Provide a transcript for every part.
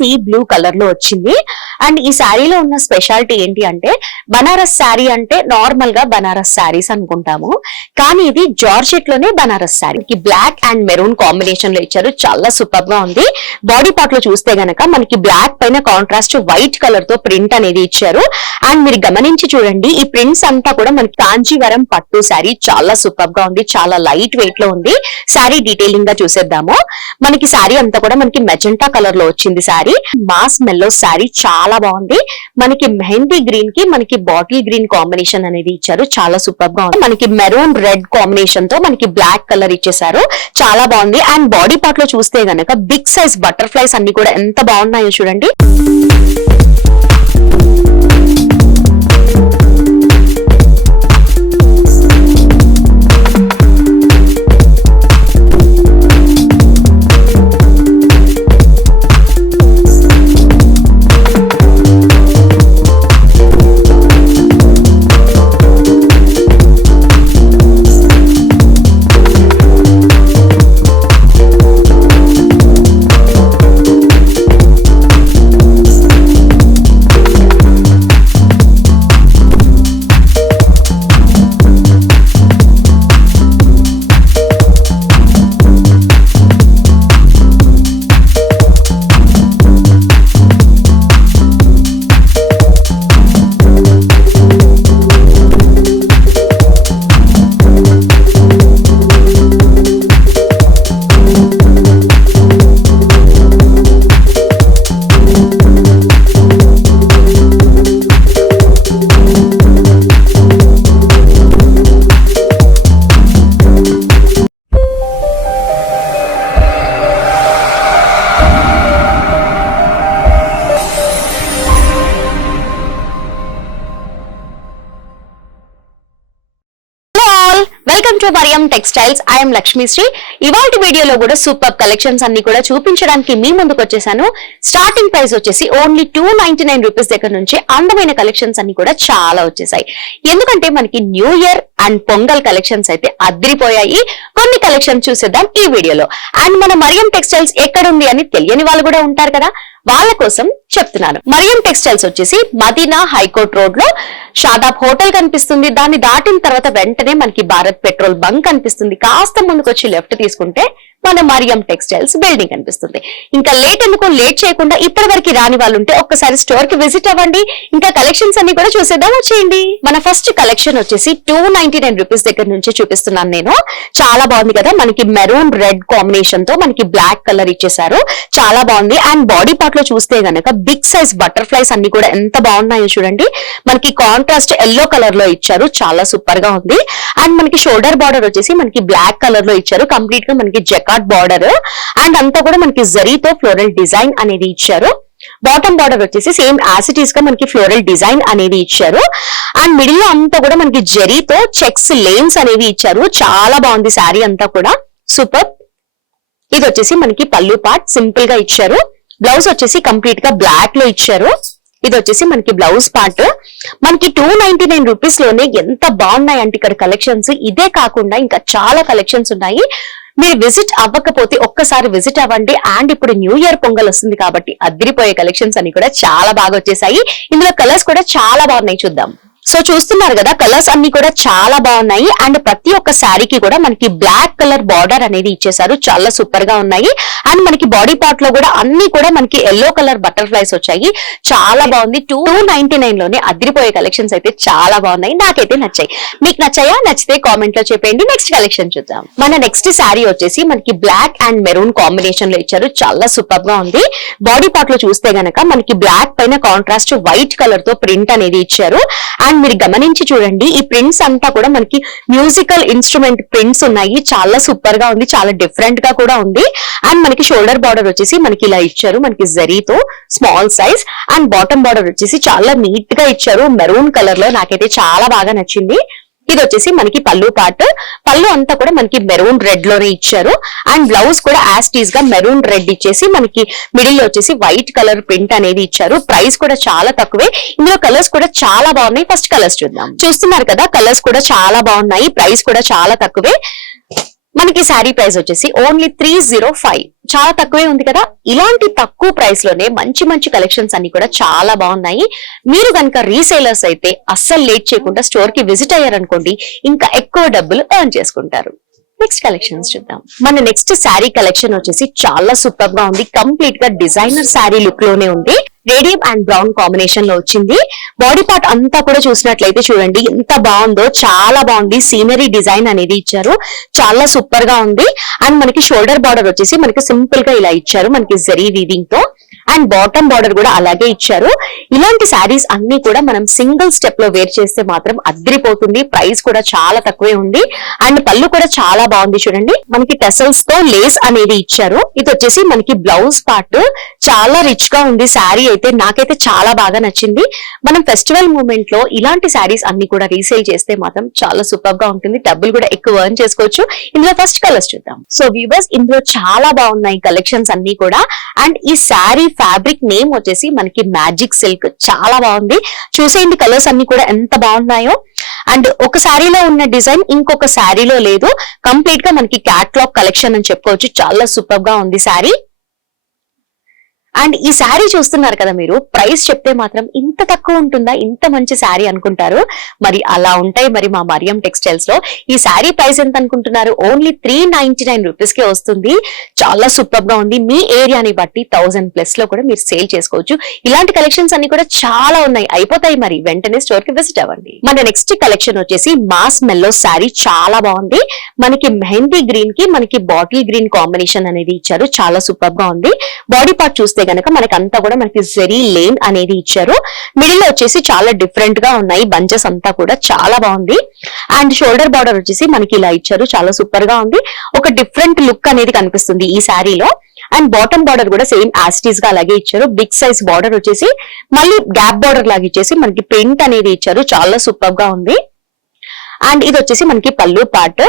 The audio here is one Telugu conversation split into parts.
సీ బ్లూ కలర్ లో వచ్చింది. అండ్ ఈ శారీలో ఉన్న స్పెషాలిటీ ఏంటి అంటే బనారస్ శారీ అంటే నార్మల్ గా బనారస్ శారీస్ అనుకుంటాము, కానీ ఇది జార్జెట్ లోనే Banaras sari. Black and maroon combination లో ఇచ్చారు, చాలా సూపర్ గా ఉంది. బాడీ పార్ట్ లో చూస్తే గనక మనకి బ్లాక్ పైన కాంట్రాస్ట్ వైట్ కలర్ తో ప్రింట్ అనేది ఇచ్చారు. అండ్ మీరు గమనించి చూడండి, ఈ ప్రింట్స్ అంతా కూడా మనకి కాంజీవరం పట్టు శారీ, చాలా సూపర్ గా ఉంది, చాలా లైట్ వెయిట్ లో ఉంది. శారీ డీటెయిలింగ్ గా చూసేద్దాము. మనకి శారీ అంతా కూడా మనకి మెజెంటా కలర్ లో వచ్చింది. శారీ మాస్ మెల్లో శారీ, చాలా బాగుంది. మనకి మెహందీ గ్రీన్ కి మనకి బాటిల్ గ్రీన్ కాంబినేషన్ అనేది ఇచ్చారు, చాలా సూపర్ గా ఉంది. మనకి మెరూన్ రెడ్ కాంబినేషన్ తో మనకి బ్లాక్ కలర్ ఇచ్చేసారు, చాలా బాగుంది. అండ్ బాడీ పార్ట్ లో చూస్తే గనక బిగ్ సైజ్ బటర్ఫ్లైస్ అన్ని కూడా ఎంత బాగున్నాయో చూడండి. Welcome to Mariyam textiles. I'm Lakshmisri. ఇవాల్టి వీడియోలో కూడా సూపర్ కలెక్షన్స్ అన్ని కూడా చూపించడానికి మీ ముందుకు వచ్చేసాను. స్టార్టింగ్ ప్రైస్ వచ్చేసి ఓన్లీ 299 రూపీస్ దగ్గర నుంచి అందమైన కలెక్షన్స్ అన్ని కూడా చాలా వచ్చేసాయి. ఎందుకంటే మనకి new year and pongal collections అయితే అదిరిపోయాయి. కొన్ని కలెక్షన్స్ చూసేద్దాం ఈ వీడియోలో. అండ్ మన మరియం టెక్స్టైల్స్ ఎక్కడుంది అని తెలియని వాళ్ళు కూడా ఉంటారు కదా, వాళ్ళ కోసం చెప్తున్నాను. మరియం టెక్స్టైల్స్ వచ్చేసి మదీనా హైకోర్ట్ రోడ్ లో షాదాబ్ హోటల్ కనిపిస్తుంది. దాన్ని దాటిన తర్వాత వెంటనే మనకి భారత్ పెట్రోల్ బంక్ కనిపిస్తుంది. కాస్త ముందుకు వచ్చి లెఫ్ట్ తీసుకుంటే మన మరియం టెక్స్టైల్స్ బిల్డింగ్ కనిపిస్తుంది. ఇంకా లేట్ ఎందుకు, లేట్ చేయకుండా ఇప్పటి వరకు రాని వాళ్ళు ఉంటే ఒక్కసారి స్టోర్ కి విజిట్ అవ్వండి. ఇంకా కలెక్షన్స్ అన్ని కూడా చూసేద్దాం, వచ్చేయండి. మన ఫస్ట్ కలెక్షన్ వచ్చేసి 299 రూపీస్ దగ్గర నుంచి చూపిస్తున్నాను నేను. చాలా బాగుంది కదా, మనకి మెరూన్ రెడ్ కాంబినేషన్ తో మనకి బ్లాక్ కలర్ ఇచ్చేసారు, చాలా బాగుంది. అండ్ బాడీ పార్ట్ లో చూస్తే గనక బిగ్ సైజ్ బటర్ఫ్లైస్ అన్ని కూడా ఎంత బాగున్నాయో చూడండి. మనకి కాంట్రాస్ట్ ఎల్లో కలర్ లో ఇచ్చారు, చాలా సూపర్ గా ఉంది. అండ్ మనకి షోల్డర్ బార్డర్ వచ్చేసి మనకి బ్లాక్ కలర్ లో ఇచ్చారు, కంప్లీట్ గా మనకి జకార్డ్ బార్డర్. అండ్ అంతా కూడా మనకి జరీతో ఫ్లోరల్ డిజైన్ అనేది ఇచ్చారు. బాటమ్ బార్డర్ వచ్చేసి సేమ్ యాసిటీస్ గా మనకి ఫ్లోరల్ డిజైన్ అనేది ఇచ్చారు. అండ్ మిడిల్ లో అంతా కూడా మనకి జరీతో చెక్స్ లేన్స్ అనేవి ఇచ్చారు, చాలా బాగుంది శారీ అంతా కూడా సూపర్. ఇది వచ్చేసి మనకి పళ్ళు పార్ట్ సింపుల్ గా ఇచ్చారు. బ్లౌజ్ వచ్చేసి కంప్లీట్ గా బ్లాక్ లో ఇచ్చారు. ఇది వచ్చేసి మనకి బ్లౌజ్ పార్ట్. మనకి 299 రూపీస్ లోనే ఎంత బాగున్నాయి అంటే ఇక్కడ కలెక్షన్స్. ఇదే కాకుండా ఇంకా చాలా కలెక్షన్స్ ఉన్నాయి. మీరు విజిట్ అవ్వకపోతే ఒక్కసారి విజిట్ అవ్వండి. అండ్ ఇప్పుడు న్యూ ఇయర్ పొంగల్ వస్తుంది కాబట్టి అదిరిపోయే కలెక్షన్స్ అన్ని కూడా చాలా బాగా వచ్చేసాయి. ఇందులో కలర్స్ కూడా చాలా బాగున్నాయి, చూద్దాం. సో చూస్తున్నారు కదా, కలర్స్ అన్ని కూడా చాలా బాగున్నాయి. అండ్ ప్రతి ఒక్క శారీకి కూడా మనకి బ్లాక్ కలర్ బార్డర్ అనేది ఇచ్చేసారు, చాలా సూపర్ గా ఉన్నాయి. అండ్ మనకి బాడీ పార్ట్ లో కూడా అన్ని కూడా మనకి ఎల్లో కలర్ బటర్ఫ్లైస్ వచ్చాయి, చాలా బాగుంది. 299 లోనే అదిరిపోయే కలెక్షన్స్ అయితే చాలా బాగున్నాయి, నాకైతే నచ్చాయి. మీకు నచ్చాయా? నచ్చితే కామెంట్ లో చెప్పండి. నెక్స్ట్ కలెక్షన్ చూద్దాం. మన నెక్స్ట్ శారీ వచ్చేసి మనకి బ్లాక్ అండ్ మెరూన్ కాంబినేషన్ లో ఇచ్చారు, చాలా సూపర్ గా ఉంది. బాడీ పార్ట్ లో చూస్తే గనక మనకి బ్లాక్ పైన కాంట్రాస్ట్ వైట్ కలర్ తో ప్రింట్ అనేది ఇచ్చారు. అండ్ మీరు గమనించి చూడండి, ఈ ప్రింట్స్ అంతా కూడా మనకి మ్యూజికల్ ఇన్స్ట్రుమెంట్ ప్రింట్స్ ఉన్నాయి, చాలా సూపర్ గా ఉంది, చాలా డిఫరెంట్ గా కూడా ఉంది. అండ్ మనకి షోల్డర్ బార్డర్ వచ్చేసి మనకి ఇలా ఇచ్చారు, మనకి జరీతో small size. And bottom border వచ్చేసి చాలా నీట్ గా ఇచ్చారు, మెరూన్ కలర్ లో, నాకైతే చాలా బాగా నచ్చింది. ఇది వచ్చేసి మనకి పళ్ళు పార్ట్. పళ్ళు అంతా కూడా మనకి మెరూన్ రెడ్ లోనే ఇచ్చారు. అండ్ బ్లౌజ్ కూడా యాస్టీస్ గా మెరూన్ రెడ్ ఇచ్చేసి మనకి మిడిల్ లో వచ్చేసి వైట్ కలర్ ప్రింట్ అనేది ఇచ్చారు. ప్రైస్ కూడా చాలా తక్కువే. ఇందులో కలర్స్ కూడా చాలా బాగున్నాయి. ఫస్ట్ కలర్స్ చూద్దాం. చూస్తున్నారు కదా, కలర్స్ కూడా చాలా బాగున్నాయి, ప్రైస్ కూడా చాలా తక్కువే. మనకి శారీ ప్రైస్ వచ్చేసి ఓన్లీ 305. చాలా తక్కువే ఉంది కదా. ఇలాంటి తక్కువ ప్రైస్ లోనే మంచి మంచి కలెక్షన్స్ అన్ని కూడా చాలా బాగున్నాయి. మీరు కనుక రీసేలర్స్ అయితే అస్సలు లేట్ చేయకుండా స్టోర్ కి విజిట్ అయ్యారనుకోండి, ఇంకా ఎక్కువ డబ్బులు ఎర్న్ చేసుకుంటారు. నెక్స్ట్ కలెక్షన్స్ చూద్దాం. మన నెక్స్ట్ శారీ కలెక్షన్ వచ్చేసి చాలా సూపర్ గా ఉంది. కంప్లీట్ గా డిజైనర్ శారీ లుక్ లోనే ఉంది. రేడియం అండ్ బ్రౌన్ కాంబినేషన్ లో వచ్చింది. బాడీ పార్ట్ అంతా కూడా చూసినట్లయితే చూడండి ఎంత బాగుందో, చాలా బాగుంది. సీనరీ డిజైన్ అనేది ఇచ్చారు, చాలా సూపర్ గా ఉంది. అండ్ మనకి షోల్డర్ బార్డర్ వచ్చేసి మనకి సింపుల్ గా ఇలా ఇచ్చారు, మనకి జరీ వీవింగ్ తో. అండ్ బాటమ్ బార్డర్ కూడా అలాగే ఇచ్చారు. ఇలాంటి శారీస్ అన్ని కూడా మనం సింగిల్ స్టెప్ లో వేర్ చేస్తే మాత్రం అద్రిపోతుంది. ప్రైస్ కూడా చాలా తక్కువే ఉంది. అండ్ పళ్ళు కూడా చాలా బాగుంది. చూడండి మనకి టెసల్స్ తో లేస్ అనేది ఇచ్చారు. ఇది వచ్చేసి మనకి బ్లౌజ్ పార్ట్. చాలా రిచ్ గా ఉంది శారీ అయితే, నాకైతే చాలా బాగా నచ్చింది. మనం ఫెస్టివల్ మూమెంట్ లో ఇలాంటి శారీస్ అన్ని కూడా రీసేల్ చేస్తే మాత్రం చాలా సూపర్ గా ఉంటుంది. డబ్బులు కూడా ఎక్కువ ఎర్న్ చేసుకోవచ్చు. ఇందులో ఫస్ట్ కలర్స్ చూద్దాం. సో వ్యూవర్స్, ఇందులో చాలా బాగున్నాయి కలెక్షన్స్ అన్ని కూడా. అండ్ ఈ శారీ ఫ్యాబ్రిక్ నేమ్ వచ్చేసి మనకి మ్యాజిక్ సిల్క్. చాలా బాగుంది. చూసేయండి కలర్స్ అన్ని కూడా ఎంత బాగున్నాయో. అండ్ ఒక శారీలో ఉన్న డిజైన్ ఇంకొక శారీలో లేదు. కంప్లీట్ గా మనకి క్యాట్లాగ్ కలెక్షన్ అని చెప్పుకోవచ్చు. చాలా సూపర్ గా ఉంది శారీ. అండ్ ఈ శారీ చూస్తున్నారు కదా మీరు, ప్రైస్ చెప్తే మాత్రం ఇంత తక్కువ ఉంటుందా, ఇంత మంచి శారీ అనుకుంటారు. మరి అలా ఉంటాయి మరి మా మరియం టెక్స్టైల్స్ లో. ఈ శారీ ప్రైస్ ఎంత అనుకుంటున్నారు? ఓన్లీ 399 రూపీస్ కే వస్తుంది. చాలా సూపర్ గా ఉంది. మీ ఏరియాని బట్టి 1000+ లో కూడా మీరు సేల్ చేసుకోవచ్చు. ఇలాంటి కలెక్షన్స్ అన్ని కూడా చాలా ఉన్నాయి, అయిపోతాయి. మరి వెంటనే స్టోర్ కి విజిట్ అవ్వండి. మన నెక్స్ట్ కలెక్షన్ వచ్చేసి మాస్ మెల్లో శారీ. చాలా బాగుంది. మనకి మెహందీ గ్రీన్ కి మనకి బాటిల్ గ్రీన్ కాంబినేషన్ అనేది ఇచ్చారు. చాలా సూపర్ గా ఉంది. బాడీ పార్ట్ చూస్తే గనక మనకంతా కూడా మనకి జెరీ లేన్ అనేది ఇచ్చారు. మిడిల్ లో వచ్చేసి చాలా డిఫరెంట్ గా ఉన్నాయి. బంచెస్ అంతా కూడా చాలా బాగుంది. అండ్ షోల్డర్ బార్డర్ వచ్చేసి మనకి ఇలా ఇచ్చారు. చాలా సూపర్ గా ఉంది. ఒక డిఫరెంట్ లుక్ అనేది కనిపిస్తుంది ఈ శారీలో. అండ్ బాటమ్ బార్డర్ కూడా సేమ్ యాస్టీస్ గా అలాగే ఇచ్చారు. బిగ్ సైజ్ బార్డర్ వచ్చేసి మళ్ళీ గ్యాప్ బార్డర్ లాగా ఇచ్చేసి మనకి ప్రింట్ అనేది ఇచ్చారు. చాలా సూపర్ గా ఉంది. అండ్ ఇది వచ్చేసి మనకి పళ్ళు పార్ట్.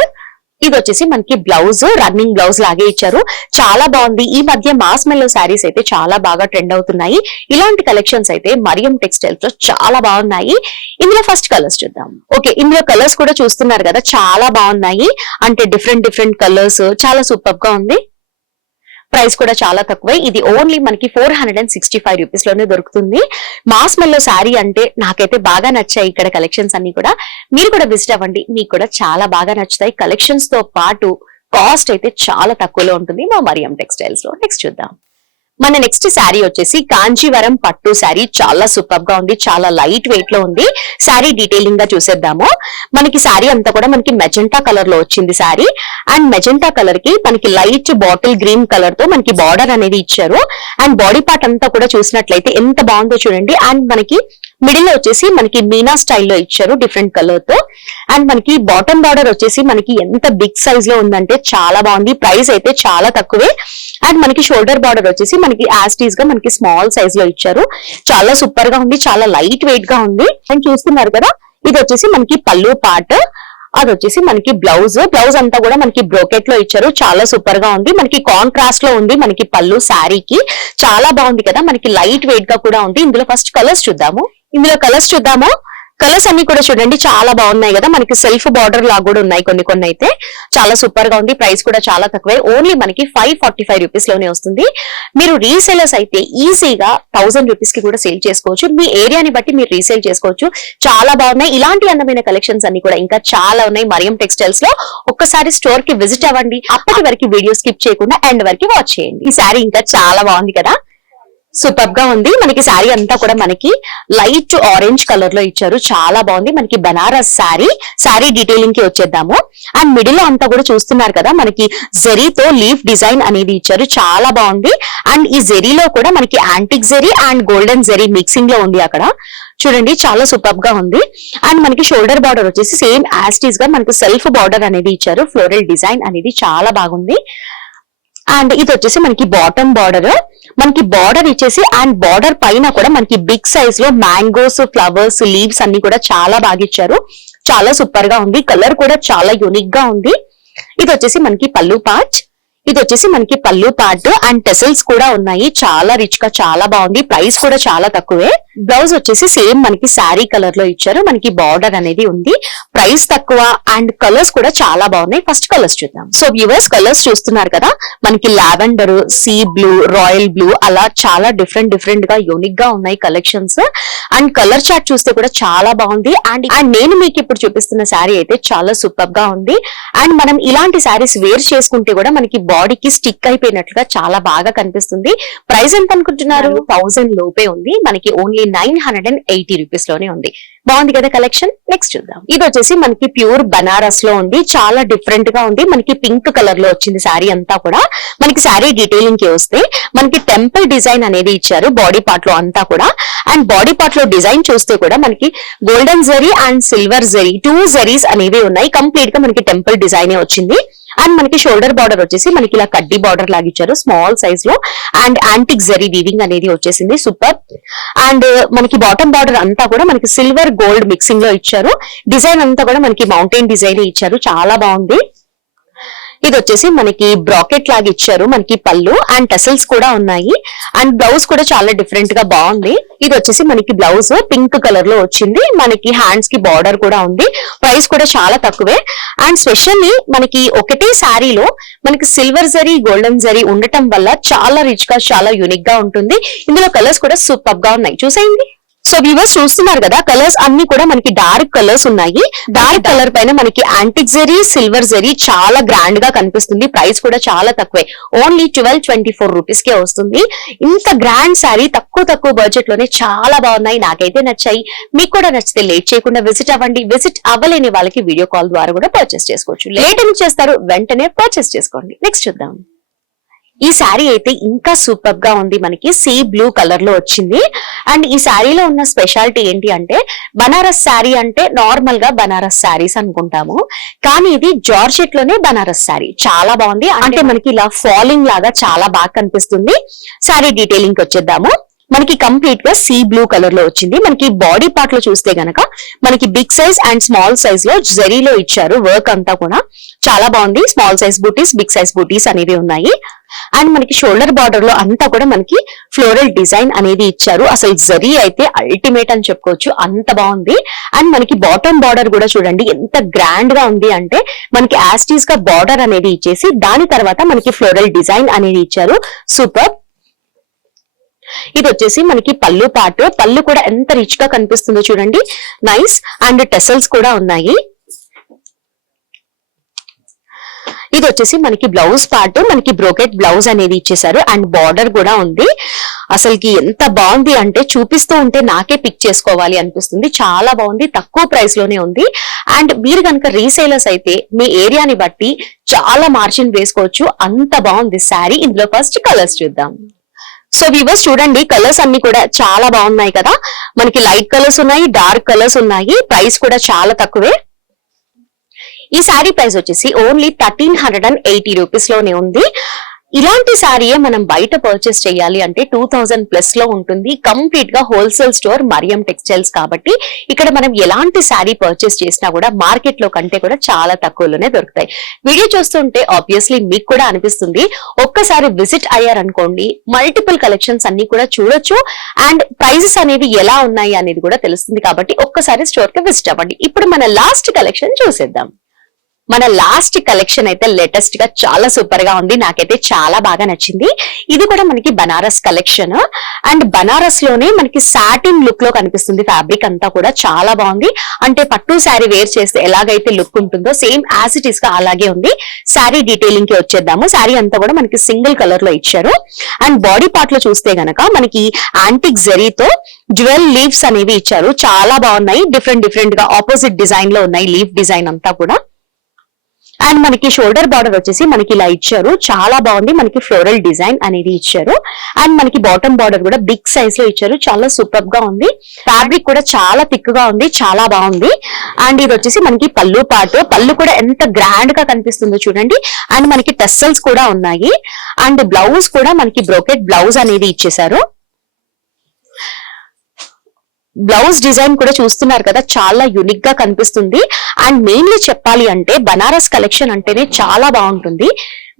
ఇది వచ్చేసి మనకి బ్లౌజ్, రన్నింగ్ బ్లౌజ్ లాగే ఇచ్చారు. చాలా బాగుంది. ఈ మధ్య మాస్ మెల్లో శారీస్ అయితే చాలా బాగా ట్రెండ్ అవుతున్నాయి. ఇలాంటి కలెక్షన్స్ అయితే మరియం టెక్స్టైల్స్ లో చాలా బాగున్నాయి. ఇందులో ఫస్ట్ కలర్స్ చూద్దాం. ఓకే, ఇందులో కలర్స్ కూడా చూస్తున్నారు కదా, చాలా బాగున్నాయి. అంటే డిఫరెంట్ కలర్స్, చాలా సూపర్ గా ఉంది. ప్రైస్ కూడా చాలా తక్కువే. ఇది ఓన్లీ మనకి 465 రూపీస్ లోనే దొరుకుతుంది. మాస్ మెల్లో శారీ అంటే నాకైతే బాగా నచ్చాయి ఇక్కడ కలెక్షన్స్ అన్ని కూడా. మీరు కూడా విజిట్ అవ్వండి, మీకు కూడా చాలా బాగా నచ్చుతాయి. కలెక్షన్స్ తో పాటు కాస్ట్ అయితే చాలా తక్కువలో ఉంటుంది మా మరియం టెక్స్టైల్స్ లో. నెక్స్ట్ చూద్దాం. మన నెక్స్ట్ శారీ వచ్చేసి కాంచీవరం పట్టు శారీ. చాలా సూపర్ గా ఉంది. చాలా లైట్ వెయిట్ లో ఉంది. శారీ డీటెయిలింగ్ గా చూసేద్దాము. మనకి శారీ అంతా కూడా మనకి మెజెంటా కలర్ లో వచ్చింది శారీ. అండ్ మెజెంటా కలర్ కి మనకి లైట్ బాటిల్ గ్రీన్ కలర్ తో మనకి బార్డర్ అనేది ఇచ్చారు. అండ్ బాడీ పార్ట్ అంతా కూడా చూసినట్లయితే ఎంత బాగుందో చూడండి. అండ్ మనకి మిడిల్ లో వచ్చేసి మనకి మీనా స్టైల్లో ఇచ్చారు డిఫరెంట్ కలర్ తో. అండ్ మనకి బాటమ్ బార్డర్ వచ్చేసి మనకి ఎంత బిగ్ సైజ్ లో ఉందంటే చాలా బాగుంది. ప్రైస్ అయితే చాలా తక్కువే. అండ్ మనకి షోల్డర్ బార్డర్ వచ్చేసి మనకి యాస్టీస్ గా మనకి స్మాల్ సైజ్ లో ఇచ్చారు. చాలా సూపర్ గా ఉంది. చాలా లైట్ వెయిట్ గా ఉంది. అండ్ చూస్తున్నారు కదా, ఇది వచ్చేసి మనకి పళ్ళు పార్ట్. అది వచ్చేసి మనకి బ్లౌజ్. బ్లౌజ్ అంతా కూడా మనకి బ్రోకెట్ లో ఇచ్చారు. చాలా సూపర్ గా ఉంది. మనకి కాంట్రాస్ట్ లో ఉంది మనకి పళ్ళు శారీకి. చాలా బాగుంది కదా, మనకి లైట్ వెయిట్ గా కూడా ఉంది. ఇందులో ఫస్ట్ కలర్స్ చూద్దాము. కలర్స్ అన్ని కూడా చూడండి, చాలా బాగున్నాయి కదా. మనకి సెల్ఫ్ బార్డర్ లాగా కూడా ఉన్నాయి కొన్ని అయితే. చాలా సూపర్ గా ఉంది. ప్రైస్ కూడా చాలా తక్కువే. ఓన్లీ మనకి 545 రూపీస్ లోనే వస్తుంది. మీరు రీసేలర్స్ అయితే ఈజీగా 1000 రూపీస్ కి కూడా సేల్ చేసుకోవచ్చు. మీ ఏరియాని బట్టి మీరు రీసేల్ చేసుకోవచ్చు. చాలా బాగున్నాయి. ఇలాంటి అందమైన కలెక్షన్స్ అన్ని కూడా ఇంకా చాలా ఉన్నాయి మరియం టెక్స్టైల్స్ లో. ఒక్కసారి స్టోర్ కి విజిట్ అవ్వండి. అప్పటి వరకు వీడియో స్కిప్ చేయకుండా ఎండ్ వరకు వాచ్ చేయండి. ఈ శారీ ఇంకా చాలా బాగుంది కదా, సూపర్ గా ఉంది. మనకి శారీ అంతా కూడా మనకి లైట్ ఆరెంజ్ కలర్ లో ఇచ్చారు. చాలా బాగుంది. మనకి బనారస్ శారీ డీటెయిలింగ్ కి వచ్చేద్దాము. అండ్ మిడిల్ లో అంతా కూడా చూస్తున్నారు కదా, మనకి జెరీతో లీఫ్ డిజైన్ అనేది ఇచ్చారు. చాలా బాగుంది. అండ్ ఈ జెరీలో కూడా మనకి antique zari and golden zari mixing లో ఉంది అక్కడ. చూడండి, చాలా సూపర్ గా ఉంది. అండ్ మనకి షోల్డర్ బార్డర్ వచ్చేసి సేమ్ యాస్టీస్ గా మనకి సెల్ఫ్ బార్డర్ అనేది ఇచ్చారు. ఫ్లోరల్ డిజైన్ అనేది చాలా బాగుంది. అండ్ ఇది వచ్చేసి మనకి బాటమ్ బార్డర్. మనకి బార్డర్ ఇచ్చేసి అండ్ బార్డర్ పైన కూడా మనకి బిగ్ సైజ్ లో మ్యాంగోస్, ఫ్లవర్స్, లీవ్స్ అన్ని కూడా చాలా బాగా ఇచ్చారు. చాలా సూపర్ గా ఉంది. కలర్ కూడా చాలా యూనిక్ గా ఉంది. ఇది వచ్చేసి మనకి పళ్ళు పార్ట్. అండ్ టెసల్స్ కూడా ఉన్నాయి. చాలా రిచ్ గా చాలా బాగుంది. ప్రైస్ కూడా చాలా తక్కువే. బ్లౌజ్ వచ్చేసి సేమ్ మనకి శారీ కలర్ లో ఇచ్చారు, మనకి బార్డర్ అనేది ఉంది. ప్రైస్ తక్కువ అండ్ కలర్స్ కూడా చాలా బాగున్నాయి. ఫస్ట్ కలర్స్ చూద్దాం. సో వ్యూవర్స్ కలర్స్ చూస్తున్నారు కదా, మనకి lavender, sea blue, royal blue అలా చాలా డిఫరెంట్ గా యూనిక్ గా ఉన్నాయి కలెక్షన్స్. అండ్ కలర్ చార్ట్ చూస్తే కూడా చాలా బాగుంది. అండ్ నేను మీకు ఇప్పుడు చూపిస్తున్న శారీ అయితే చాలా సూపర్ గా ఉంది. అండ్ మనం ఇలాంటి శారీస్ వేర్ చేసుకుంటే కూడా మనకి బాడీకి స్టిక్ అయిపోయినట్లుగా చాలా బాగా కనిపిస్తుంది. ప్రైస్ ఎంత అనుకుంటున్నారు? 1000 లోపే ఉంది. మనకి ఓన్లీ 980 రూపీస్ లోనే ఉంది. బాగుంది కదా కలెక్షన్. నెక్స్ట్ చూద్దాం. ఇది వచ్చేసి మనకి ప్యూర్ బనారస్ లో ఉంది, చాలా డిఫరెంట్ గా ఉంది. మనకి పింక్ కలర్ లో వచ్చింది శారీ అంతా కూడా. మనకి శారీ డీటెయిలింగ్ కి వస్తే మనకి టెంపుల్ డిజైన్ అనేది ఇచ్చారు బాడీ పార్ట్ లో అంతా కూడా. అండ్ బాడీ పార్ట్ లో డిజైన్ చూస్తే కూడా మనకి golden zari and silver zari 2 zaris అనేవి ఉన్నాయి. కంప్లీట్ గా మనకి టెంపుల్ డిజైన్ వచ్చింది. అండ్ మనకి షోల్డర్ బార్డర్ వచ్చేసి మనకి ఇలా కడ్డీ బార్డర్ లాగా ఇచ్చారు స్మాల్ సైజ్ లో. అండ్ యాంటిక్ జరీ వీవింగ్ అనేది వచ్చేసింది సూపర్. అండ్ మనకి బాటమ్ బార్డర్ అంతా కూడా మనకి సిల్వర్ గోల్డ్ మిక్సింగ్ లో ఇచ్చారు. డిజైన్ అంతా కూడా మనకి మౌంటైన్ డిజైన్ ఇచ్చారు, చాలా బాగుంది. ఇది వచ్చేసి మనకి బ్రాకెట్ లాగా ఇచ్చారు, మనకి పళ్ళు అండ్ టెసల్స్ కూడా ఉన్నాయి. అండ్ బ్లౌజ్ కూడా చాలా డిఫరెంట్ గా బాగుంది. ఇది వచ్చేసి మనకి బ్లౌజ్ పింక్ కలర్ లో వచ్చింది. మనకి హ్యాండ్స్ కి బార్డర్ కూడా ఉంది. ప్రైస్ కూడా చాలా తక్కువే. అండ్ స్పెషల్లీ మనకి ఒకటే శారీలో మనకి సిల్వర్ జరీ, గోల్డెన్ జరీ ఉండటం వల్ల చాలా రిచ్ గా చాలా యూనిక్ గా ఉంటుంది. ఇందులో కలర్స్ కూడా సూపర్ గా ఉన్నాయి, చూసేయండి. సో వ్యూవర్స్ చూస్తున్నారు కదా, కలర్స్ అన్ని కూడా మనకి డార్క్ కలర్స్ ఉన్నాయి. డార్క్ కలర్ పైన మనకి యాంటిక్ జరీ, సిల్వర్ జరీ చాలా గ్రాండ్ గా కనిపిస్తుంది. ప్రైస్ కూడా చాలా తక్కువే, ఓన్లీ 1224 రూపీస్ కే వస్తుంది. ఇంత గ్రాండ్ శారీ తక్కువ బడ్జెట్ లోనే చాలా బాగున్నాయి, నాకైతే నచ్చాయి. మీకు కూడా నచ్చితే లేట్ చేయకుండా విజిట్ అవ్వండి. విజిట్ అవ్వలేని వాళ్ళకి వీడియో కాల్ ద్వారా కూడా పర్చేస్ చేసుకోవచ్చు. లేట్ అని చేస్తారు, వెంటనే పర్చేస్ చేసుకోండి. నెక్స్ట్ చూద్దాం. ఈ శారీ అయితే ఇంకా సూపర్ గా ఉంది. మనకి సీ బ్లూ కలర్ లో వచ్చింది. అండ్ ఈ శారీలో ఉన్న స్పెషాలిటీ ఏంటి అంటే, బనారస్ శారీ అంటే నార్మల్ గా బనారస్ శారీస్ అనుకుంటాము, కానీ ఇది జార్జెట్ లోనే బనారస్ శారీ. చాలా బాగుంది. అంటే మనకి ఇలా ఫాలింగ్ లాగా చాలా బాగా కనిపిస్తుంది. శారీ డీటెయిలింగ్ కి వచ్చేద్దాము. మనకి కంప్లీట్ గా సీ బ్లూ కలర్ లో వచ్చింది. మనకి బాడీ పార్ట్ లో చూస్తే గనక మనకి big size and small size లో జరీలో ఇచ్చారు. వర్క్ అంతా కూడా చాలా బాగుంది. Small size booties, big size booties అనేవి ఉన్నాయి. అండ్ మనకి షోల్డర్ బార్డర్ లో అంతా కూడా మనకి ఫ్లోరల్ డిజైన్ అనేది ఇచ్చారు. అసలు జరీ అయితే అల్టిమేట్ అని చెప్పుకోవచ్చు, అంత బాగుంది. అండ్ మనకి బాటమ్ బార్డర్ కూడా చూడండి ఎంత గ్రాండ్ గా ఉంది అంటే, మనకి యాస్టీస్ గా బార్డర్ అనేది ఇచ్చేసి దాని తర్వాత మనకి ఫ్లోరల్ డిజైన్ అనేది ఇచ్చారు. సూపర్. ఇది వచ్చేసి మనకి పళ్ళు పార్ట్. పళ్ళు కూడా ఎంత రిచ్ గా కనిపిస్తుందో చూడండి, నైస్. అండ్ టెసల్స్ కూడా ఉన్నాయి. ఇది వచ్చేసి మనకి బ్లౌజ్ పార్ట్. మనకి బ్రోకెట్ బ్లౌజ్ అనేది ఇచ్చేసారు అండ్ బార్డర్ కూడా ఉంది. అసలుకి ఎంత బాగుంది అంటే చూపిస్తూ ఉంటే నాకే పిక్ చేసుకోవాలి అనిపిస్తుంది. చాలా బాగుంది, తక్కువ ప్రైస్ లోనే ఉంది. అండ్ మీరు కనుక రీసేలర్స్ అయితే మీ ఏరియాని బట్టి చాలా మార్జిన్ వేసుకోవచ్చు, అంత బాగుంది శారీ. ఇందులో ఫస్ట్ కలర్స్ చూద్దాం. సో వ్యూవర్స్ చూడండి, కలర్స్ అన్ని కూడా చాలా బాగున్నాయి కదా. మనకి లైట్ కలర్స్ ఉన్నాయి, డార్క్ కలర్స్ ఉన్నాయి. ప్రైస్ కూడా చాలా తక్కువే. ఈ శారీ ప్రైస్ వచ్చేసి ఓన్లీ 1380 రూపీస్ లోనే ఉంది. ఇలాంటి శారీయే మనం బయట పర్చేస్ చేయాలి అంటే 2000 ప్లస్ లో ఉంటుంది. కంప్లీట్ గా హోల్సేల్ స్టోర్ మరియం టెక్స్టైల్స్ కాబట్టి ఇక్కడ మనం ఎలాంటి శారీ పర్చేస్ చేసినా కూడా మార్కెట్ లో కంటే కూడా చాలా తక్కువలోనే దొరుకుతాయి. వీడియో చూస్తుంటే ఆబ్వియస్లీ మీకు కూడా అనిపిస్తుంది, ఒక్కసారి విజిట్ అయ్యారనుకోండి మల్టిపుల్ కలెక్షన్స్ అన్ని కూడా చూడొచ్చు అండ్ ప్రైజెస్ అనేవి ఎలా ఉన్నాయి అనేది కూడా తెలుస్తుంది. కాబట్టి ఒక్కసారి స్టోర్ కి విజిట్ అవ్వండి. ఇప్పుడు మన లాస్ట్ కలెక్షన్ చూసేద్దాం. మన లాస్ట్ కలెక్షన్ అయితే లేటెస్ట్ గా చాలా సూపర్ గా ఉంది, నాకైతే చాలా బాగా నచ్చింది. ఇది కూడా మనకి బనారస్ కలెక్షన్ అండ్ బనారస్ లోనే మనకి సాటిన్ లుక్ లో కనిపిస్తుంది. ఫ్యాబ్రిక్ అంతా కూడా చాలా బాగుంది. అంటే పట్టు శారీ వేర్ చేస్తే ఎలాగైతే లుక్ ఉంటుందో సేమ్ యాజ్ ఇట్ ఈస్ గా అలాగే ఉంది. శారీ డీటెయిలింగ్ కి వచ్చేద్దాము. శారీ అంతా కూడా మనకి సింగిల్ కలర్ లో ఇచ్చారు. అండ్ బాడీ పార్ట్ లో చూస్తే గనక మనకి యాంటిక్ జరీతో జ్యువెల్ లీవ్స్ అనేవి ఇచ్చారు. చాలా బాగున్నాయి, డిఫరెంట్ గా ఆపోజిట్ డిజైన్ లో ఉన్నాయి లీఫ్ డిజైన్ అంతా కూడా. అండ్ మనకి షోల్డర్ బార్డర్ వచ్చేసి మనకి ఇలా ఇచ్చారు, చాలా బాగుంది. మనకి ఫ్లోరల్ డిజైన్ అనేది ఇచ్చారు. అండ్ మనకి బాటమ్ బార్డర్ కూడా బిగ్ సైజ్ లో ఇచ్చారు, చాలా సూపర్ గా ఉంది. ఫ్యాబ్రిక్ కూడా చాలా థిక్ గా ఉంది, చాలా బాగుంది. అండ్ ఇది వచ్చేసి మనకి పళ్ళు పార్ట్. పళ్ళు కూడా ఎంత గ్రాండ్ గా కనిపిస్తుందో చూడండి. అండ్ మనకి టెస్సల్స్ కూడా ఉన్నాయి. అండ్ బ్లౌజ్ కూడా మనకి బ్రోకెట్ బ్లౌజ్ అనేది ఇచ్చేసారు. బ్లౌజ్ డిజైన్ కూడా చూస్తున్నారు కదా, చాలా యూనిక్ గా కనిపిస్తుంది. అండ్ మెయిన్లీ చెప్పాలి అంటే బనారస్ కలెక్షన్ అంటేనే చాలా బాగుంటుంది.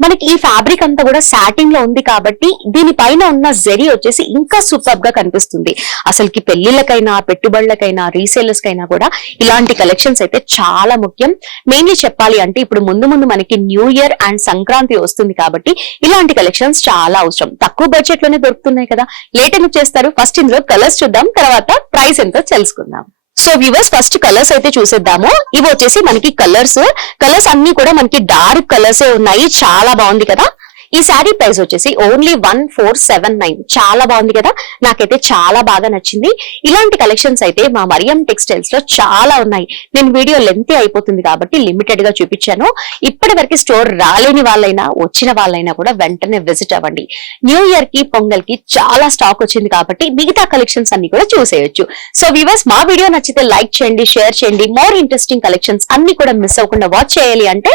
మనకి ఈ ఫ్యాబ్రిక్ అంతా కూడా సాటిన్ లో ఉంది కాబట్టి దీనిపైన ఉన్న జరీ వచ్చేసి ఇంకా సూపర్ గా కనిపిస్తుంది. అసలుకి పెళ్లిళ్ళకైనా, పెట్టుబడులకైనా, రీసేలర్స్ కైనా కూడా ఇలాంటి కలెక్షన్స్ అయితే చాలా ముఖ్యం. మెయిన్లీ చెప్పాలి అంటే ఇప్పుడు ముందు ముందు మనకి న్యూ ఇయర్ అండ్ సంక్రాంతి వస్తుంది కాబట్టి ఇలాంటి కలెక్షన్స్ చాలా అవసరం. తక్కువ బడ్జెట్ లోనే దొరుకుతున్నాయి కదా, లేట్ ఎందుకు చేస్తారు? ఫస్ట్ ఇందులో కలర్స్ చూద్దాం, తర్వాత ప్రైస్ ఎంతో తెలుసుకుందాం. సో వ్యూవర్స్, ఫస్ట్ కలర్స్ అయితే చూసేద్దాము. ఇవి వచ్చేసి మనకి కలర్స్ అన్ని కూడా మనకి డార్క్ కలర్స్ ఉన్నాయి. చాలా బాగుంది కదా. ఈ శారీ ప్రైస్ వచ్చేసి ఓన్లీ 1479. చాలా బాగుంది కదా, నాకైతే చాలా బాగా నచ్చింది. ఇలాంటి కలెక్షన్స్ అయితే మా మరియం టెక్స్టైల్స్ లో చాలా ఉన్నాయి. నేను వీడియో లెంత్ అయిపోతుంది కాబట్టి లిమిటెడ్ గా చూపించాను. ఇప్పటి వరకు స్టోర్ రాలేని వాళ్ళైనా, వచ్చిన వాళ్ళైనా కూడా వెంటనే విజిట్ అవ్వండి. న్యూ ఇయర్ కి, పొంగల్ కి చాలా స్టాక్ వచ్చింది కాబట్టి మిగతా కలెక్షన్స్ అన్ని కూడా చూసేయొచ్చు. సో వ్యూవర్స్, మా వీడియో నచ్చితే లైక్ చేయండి, షేర్ చేయండి. మోర్ ఇంట్రెస్టింగ్ కలెక్షన్స్ అన్ని కూడా మిస్ అవ్వకుండా వాచ్ చేయాలి అంటే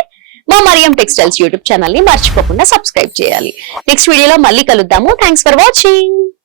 మా మరియం టెక్స్టైల్స్ యూట్యూబ్ ఛానల్ ని మర్చిపోకుండా సబ్స్క్రైబ్ చేయాలి. నెక్స్ట్ వీడియోలో మళ్ళీ కలుద్దాము. Thanks for watching.